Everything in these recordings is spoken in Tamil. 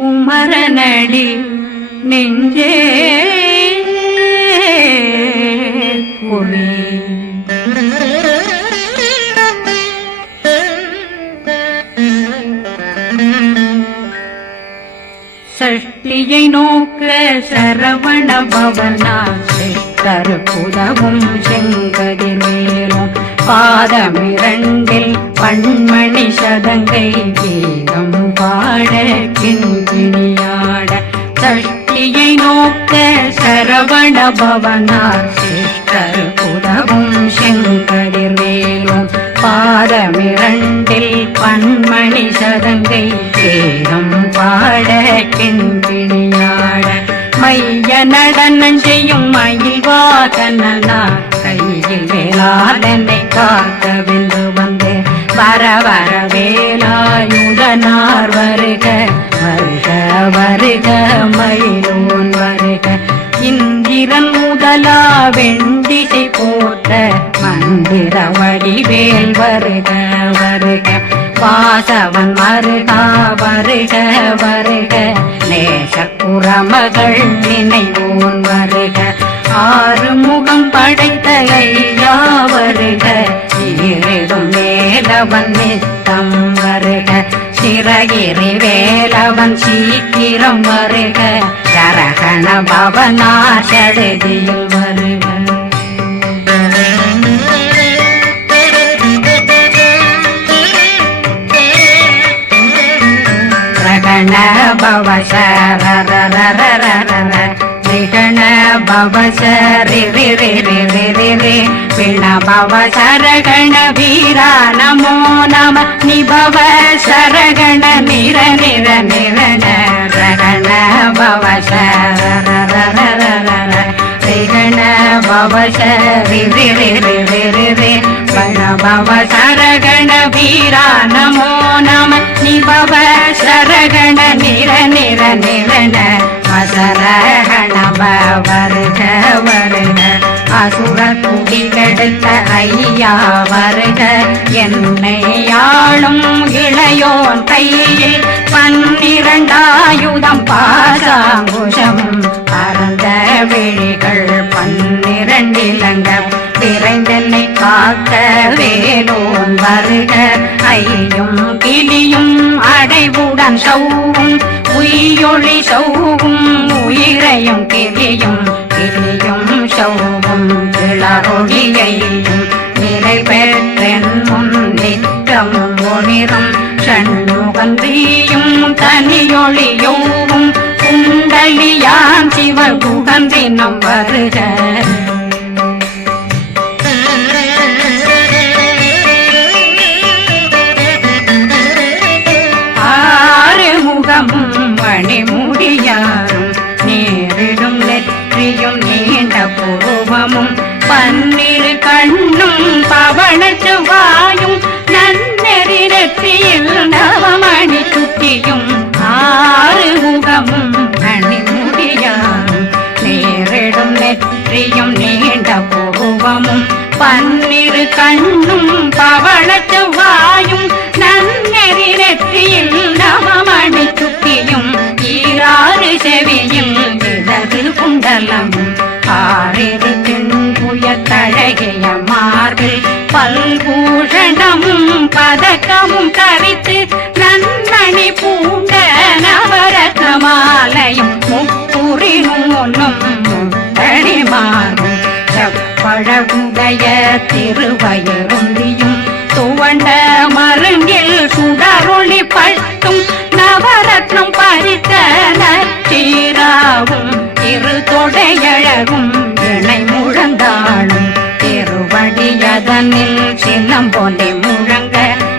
குமரனடி நெஞ்சே குழி சஷ்டியை நோக்க சரவண பவனாசை சித்தர் புதவும் செங்கதிர் மேலும் பாதமிரண்டில் பண்மணி சதங்கை கீதம் பாட கிண்கிணியாட சஷ்டியை நோக்க சரவண பவனா சிஷ்டர் புதவும் செங்கடிர் மேலும் பாதமிரண்டில் பன்மணி சதங்கை தேகம் பாட கிண்கிணியாட மைய நடனம் செய்யும் மயில் வாகனா கையில் வேளாதனை காக்க வென்று வந்து வர வர வேலாயும் நார் வருக வருக வருக மயிலோன் வருக. இந்திரன் முதலா வெண்டிசை போத்த மந்திர வடிவேல் வருக வருக. வாசவன் வருகா வருக வருக. நேசக்குறமகள் நினைவோன் நினைவோ வேலவன் சீக்கிரம் வருக. சரகண பவனா வருக. ரகண பவ சரரரரரரர ரிகண பவ சரி ரி ரி ரி ரி ரி ரி பிண பவ சரகண வீரா நமோ நம நிபவ சரகண நிர நிர நிரண ரகண பவ சரரரரரர ரிகண பவ சரி நம வருக வருக அசுர குடிகெடுத்த ஐயா வருக என்னை ஆளும் இளையோன் கையில் பன்னிரண்டாயுதம் பாசாங்குஷம். பரந்த விழிகள் பன்னிரண்டிலங்க விரைந்தென்னை காக்க வேலோன் வருக. ஐயும் கிளியும் அடைவுடன் சௌவும். உயிரொளி சௌ குகந்தினம் வருக குண்டலம். ஆறிரு தின்புய தழகைய மார்பில் பல்பூஷணமும் பதக்கமும் கரித்து நன்மணி பூண்ட நவரத்ன மாலையும் முப்புரி நூலும் முத்தணிமாறும் செப்பழகுடைய திருவயருந்தியும் துவண்ட இரு தொடையழகும் இணை முழந்தாளும் திருவடியதனில் சின்னம் போலே முழங்க.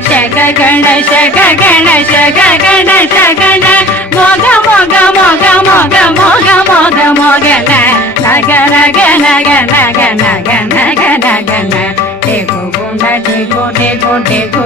சககண சககண சககண சகன மோக மோக மோக மோக மோக மோக மோகன. நகரக நக நக நக நக நகன டெகு குண்ட டெகு டெகு டெகு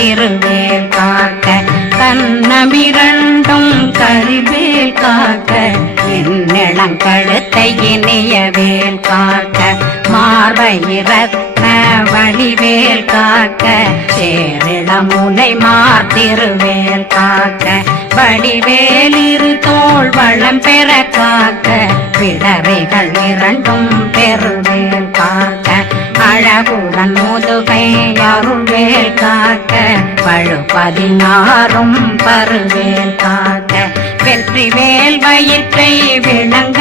திருவேல் காக்க கண்ணமிரண்டும் கரிவேல் காக்க என்னிடங்கழுத்தை இனியவேல் காக்க மார்பயிரத்ன வழிவேல் காக்க சேரிடமுனை மார்த்திருவேல் காக்க வடிவேலிரு தோல் வளம் பெற காக்க பிளவைகள் இரண்டும் பெருவேல் காக்க. அழகுடன் முதுகை அருள்வேல் காக்க பழு பதினாறும் பருவேல் காக்க வெற்றி வேல் வயிற்றை விளங்க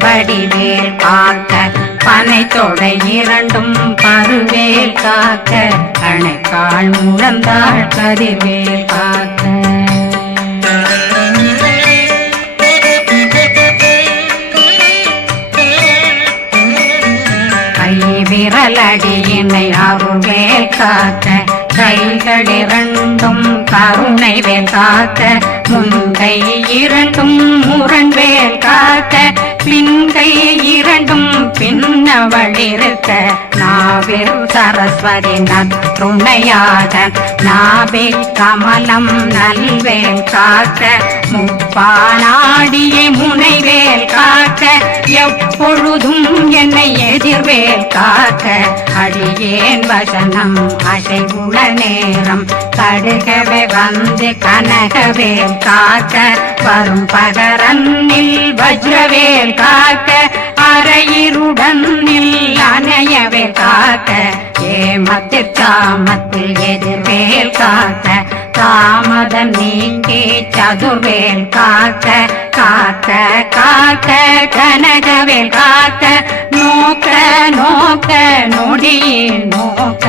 வடிவேல் காக்க பனை தொடை இரண்டும் பருவேல் காக்க கணைக்கால் முழந்தாள் கருவேல் காக்க. கை விரலடியினை அருவேல் காக்க கைகளிரண்டும் கருணை வேல் காக்க முன்கை இரண்டும் முரண்வேல் காக்க பின்கை இரண்டும் பின்னவழிருக்க நாவில் சரஸ்வதி நற்றுணையாக நாபி கமலம் நல்வேல் காக்க முப்பானாடியை முனைவேல் காக்க எப்பொழுதும் என்னை எதிர்வேல் காக்க. அடியேன் வசனம் அசைவுள நேரம். கடுகவே வந்து கனகவேல் காக்க வரும் பகரன்னில் வஜ்ரவேல் காக்க அறையிருடன்னில் அணையவே காக்க. ஏமத்தில் காமத்தில் எதிர்வேல் காக்க தாமதம் நீக்கி சதுர்வேல் காக்க காக்க காக்க கனகவேல் காக்க நோக்க நோக்க நொடியில் நோக்க.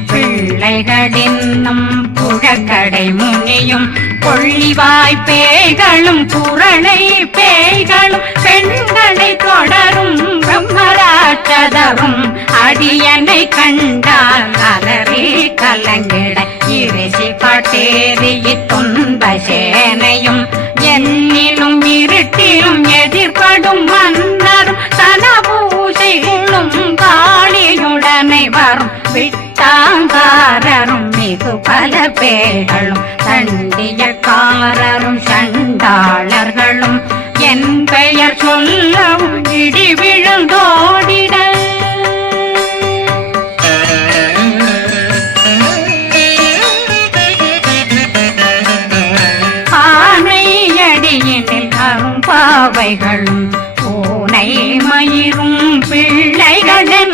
பிள்ளைகளின்னும் புழக்கடை முனியும் கொள்ளிவாய் பேய்களும் குரளை பேய்களும் பெண்களை தொடரும் பிரம்மராட்சதரும் அடியனை கண்டால் அலறி கலங்கிட இரிசி காட்டேறி துன்ப சேனையும் என்னிலும் இருட்டிலும் எதிர்படும் விட்டாங்காரரும் மிகு பல பேர்களும் தண்டியக்காரரும் சண்டாளர்களும். என் பெயர் சொல்லவும் இடி விழுந்தோடிட. ஆனையடியினில் அரும்பாவைகளும் பூனை மயிரும் பிள்ளைகளெங்கும்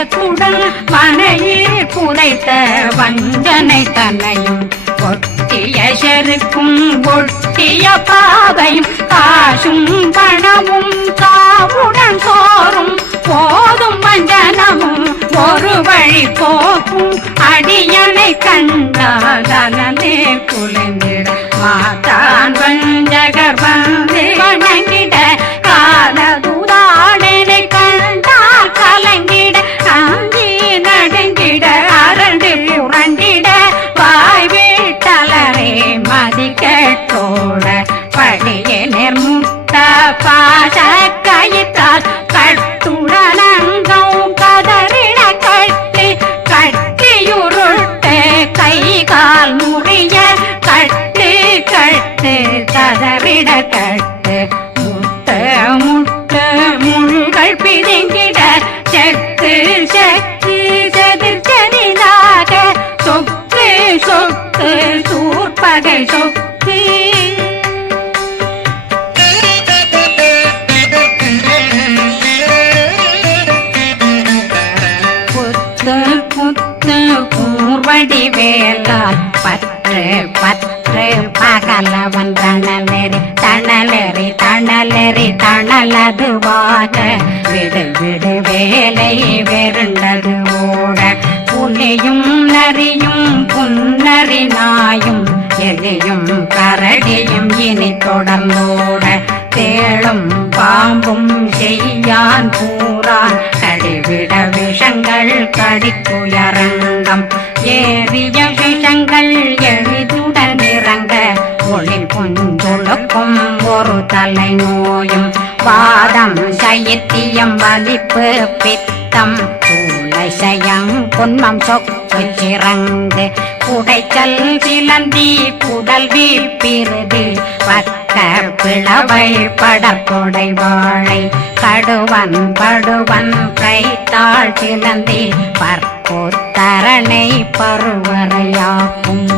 கலசத்துடன் மனையில் புதைத்த வஞ்சனை தன்னையும் ஒட்டிய செருக்கும் ஒட்டிய பாதையும் காசும் பணமும் காவுடன் சோறும் போதும் வஞ்சனமும் ஒரு வழி போக்கும் அடியனை கண்டாலே குளிந்திட மாதான் வஞ்சகர் வந்து வணங்கிட தணலதுவாக விடு விடு வேலை வெருண்டது ஓட. புலியும் நரியும் புன்னரி நாயும் எலியும் கரடியும் இனி தொடர்ந்தோட. தேளும் பாம்பும் செய்யான் கூறான். கடிவிட விஷங்கள் கடித்துயரங்கம். ஏறிய விஷங்கள் எளிதுடன் இறங்க. ஒளி புஞ்சொழுக்கும் ஒரு தலை நோயும். பாதம் சயத்தியம் வலிப்பு பித்தம் சயம் பொன்மம் சொக்கு சிறங்கு குடைச்சல் சிலந்தி புடல் வீழ்பிருது பக்க பிளவை படற்கொடை வாழை கடுவன் படுவன் கைத்தாள் சிலந்தி பற்போத்தரணை பருவரையாகும்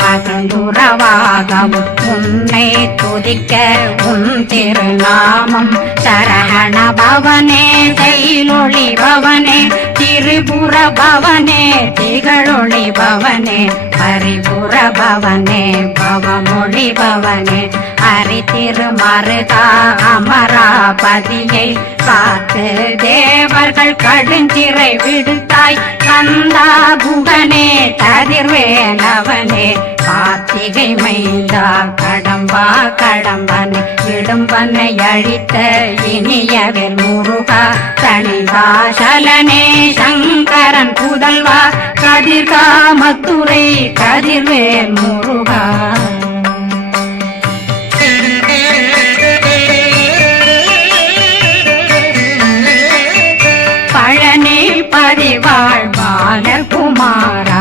மகிழ்ந்துறவாகவும் உன்னை துதிக்க உன் திருநாமம் சரகண பவனே செயலொளி பவனே திரிபுர பவனே திகழொளி பவனே பரிபுர பவனே பவமொழி பவனே. ஹரி திருமருகா அமராபதியை பார்த்து தேவர்கள் கடுஞ்சிறை விடுத்தாய். கந்தா புகனே கதிர்வேலவனே கார்த்திகை மைந்தா கடம்பா கடம்பனை விடும்பனை அழித்த இனியவர் முருகா தனிதாசலனே சங்கரன் புதல்வா கதிர்கா மத்துரை கதிர்வேல் முருகா. குமாரா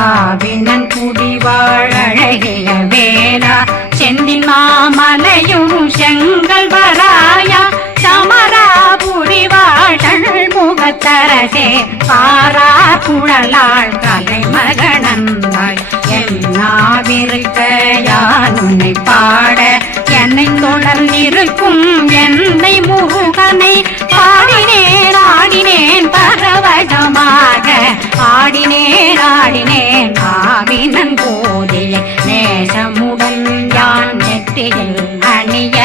ஆவினன் குடிவாழகிய வேளா செந்தின் மாமலையும் செங்கல் வராயா சமராபுரி வாழல் முகத்தரசே பாரா குழலாள் கலை மகனந்தாய் எல்லாவிருக்க யானுனை பாட என்னை தொடர்ந்திருக்கும் என்னை முருகனை ஆடினேன் ஆடினேன். ஆவினன் போதிய நேசமுடன் யான் நெற்றியில் அணிய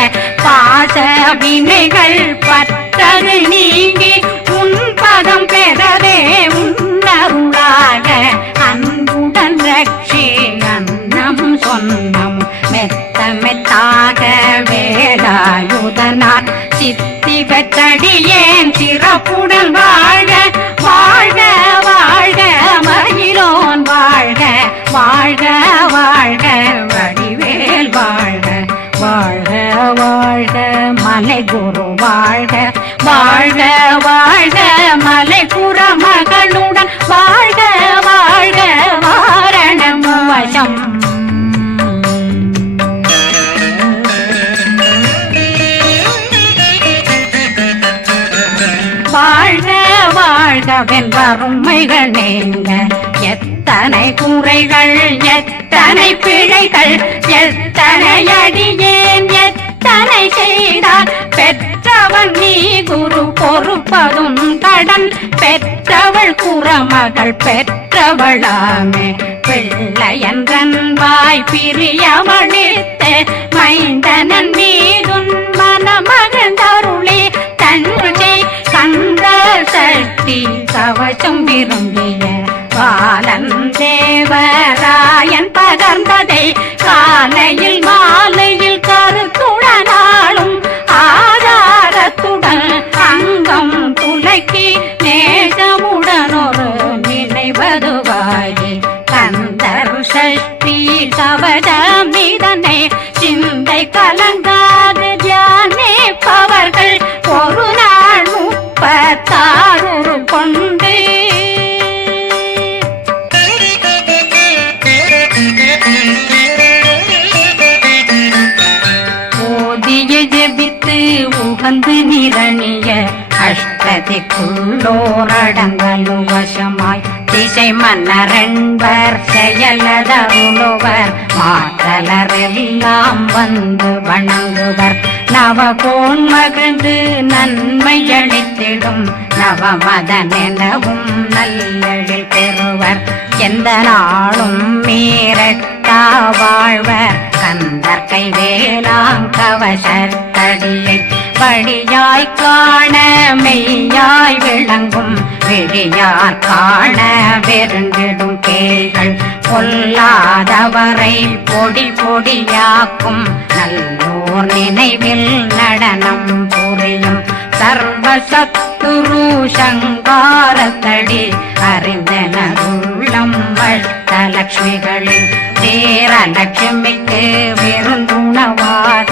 பாச வினைகள் பத்தது நீங்கி உன் பதம் பெறவே உன்னருளாக. அன்புடன் ரட்சி அன்னம் சொன்னம் மெத்த மெத்தாக வேலாயுதனார். சித்தி பெற்றடியேன் சிறப்புடன் வாழ வாழ்க வாழ்க வடிவேல் வாழ்க. வாழ்க வாழ்க மலை குரு வாழ்க. வாழ்க வாழ்க மலை புற மகளுடன் வாழ்க வாழ்க வாரணம் வசம். வாழ்க வாழ்க வறுமைகள் நீங்க. எத்தனை குறைகள் எத்தனை பிழைகள் எத்தனை அடியேன் எத்தனை செய்தார்? பெற்றவன் நீ குரு பொறுப்பதும் கடன். பெற்றவள் குறமகள் பெற்றவளாமே. பிள்ளையன்றன் வாய் பிரியவழித்த மைந்தனன் மீதுன் மனமகந்தருளே தன்னுடைய கந்த சக்தி கவசம் விரும்பிய பாலன் தேவராயன் பகர்ந்ததை காலையில் மாலையில் கருத்துடனாலும் ஆதாரத்துடன் அங்கம் துலக்கி நேசமுடனொரு நினைவதுவாயி. கந்தர் சஷ்டி கவதமிதனை சிந்தை கலங்காது நிரணிய அஷ்டதிக்குள்ளோரடங்கலும் வசமாய் திசை மன்னரென்பர் செயலதருளுவர் மாற்றலரெல்லாம் வந்து வணங்குவர். நவகோன் மகிழ்ந்து நன்மை அளித்திடும் நவமதனெனவும் நல்லழில் பெறுவர். எந்த நாளும் மீறட்டா வாழ்வர். கந்தர் கைவேளாங் கவசத்தடியை படியாய் காண மெய்யாய் விளங்கும் விழியார் காண வெருண்டிடும் கேள்கள் பொல்லாதவரை பொடி பொடியாக்கும் நல்லோர் நினைவில் நடனம் புரியும் சர்வசத்துரு சங்காரத்தடி அறிந்தன அறிந்தனருள்ளம் வட்டலட்சுமிகளின் தேரலட்சுமிக்கு விருந்துணவாக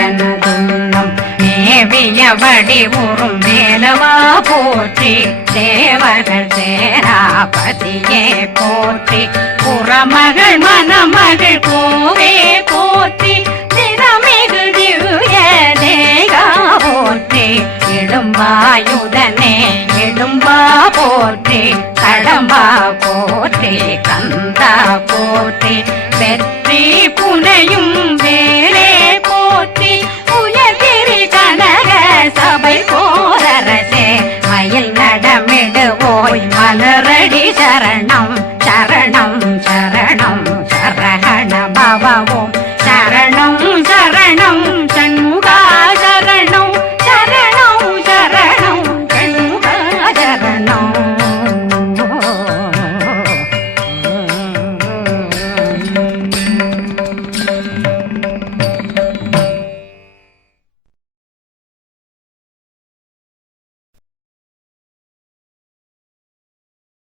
மேவியபடி உறும் மேலவா போற்றி தேவர்கள் சேராபதியே போற்றி. புறமகள் மணமகள் கோவே போற்றி திறமிகு திவ்ய தேகா போற்றி. இடும்பாயுதனே இடும்பா போற்றி. கடம்பா போற்றி கந்தா போற்றி. வெற்றி புனையும் வேலே